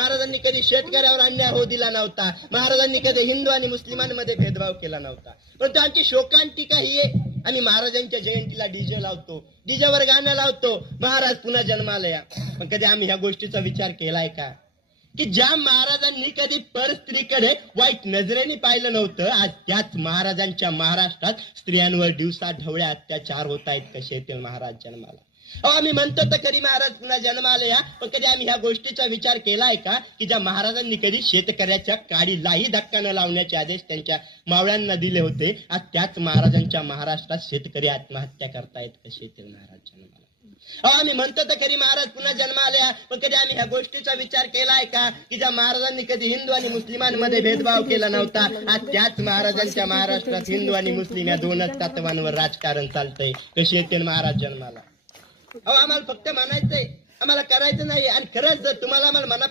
महाराजांनी कधी शेतकऱ्यावर अन्याय होऊ दिला नव्हता, महाराजांनी कधी हिंदू आणि मुस्लिमांमध्ये भेदभाव केला नव्हता. पण आमची शोकांतिका ही आहे, आम्ही महाराजांच्या जयंतीला डीजे लावतो, डीजेवर गाणं लावतो, महाराज पुन्हा जन्माला या. पण कधी आम्ही ह्या गोष्टीचा विचार केलाय का की ज्या महाराजांनी कधी पर स्त्रीकडे वाईट नजरेने पाहिलं नव्हतं, आज त्याच महाराजांच्या महाराष्ट्रात स्त्रियांवर दिवसा ढवळ्या अत्याचार होत आहेत. कसे येतील महाराज जन्माला? अहो, आम्ही म्हणतो तर कधी महाराज पुन्हा जन्माला या, पण कधी आम्ही ह्या गोष्टीचा विचार केलाय का की ज्या महाराजांनी कधी शेतकऱ्याच्या काडीलाही धक्का न लावण्याचे आदेश त्यांच्या मावळ्यांना दिले होते, आज त्याच महाराजांच्या महाराष्ट्रात शेतकरी आत्महत्या करतायत. कसे येतील महाराज जन्माला? अहो, आम्ही म्हणतो तर कधी महाराज पुन्हा जन्माला या, पण कधी आम्ही ह्या गोष्टीचा विचार केलाय का की ज्या महाराजांनी कधी हिंदू आणि मुस्लिमांमध्ये भेदभाव केला नव्हता, आज त्याच महाराजांच्या महाराष्ट्रात हिंदू आणि मुस्लिम या दोनच तत्वांवर राजकारण चालतंय. कशी येतील महाराज जन्माला? अहो, आम्हाला फक्त म्हणायचंय, आम्हाला करायचं नाही. आणि खरंच जर तुम्हाला आम्हाला मना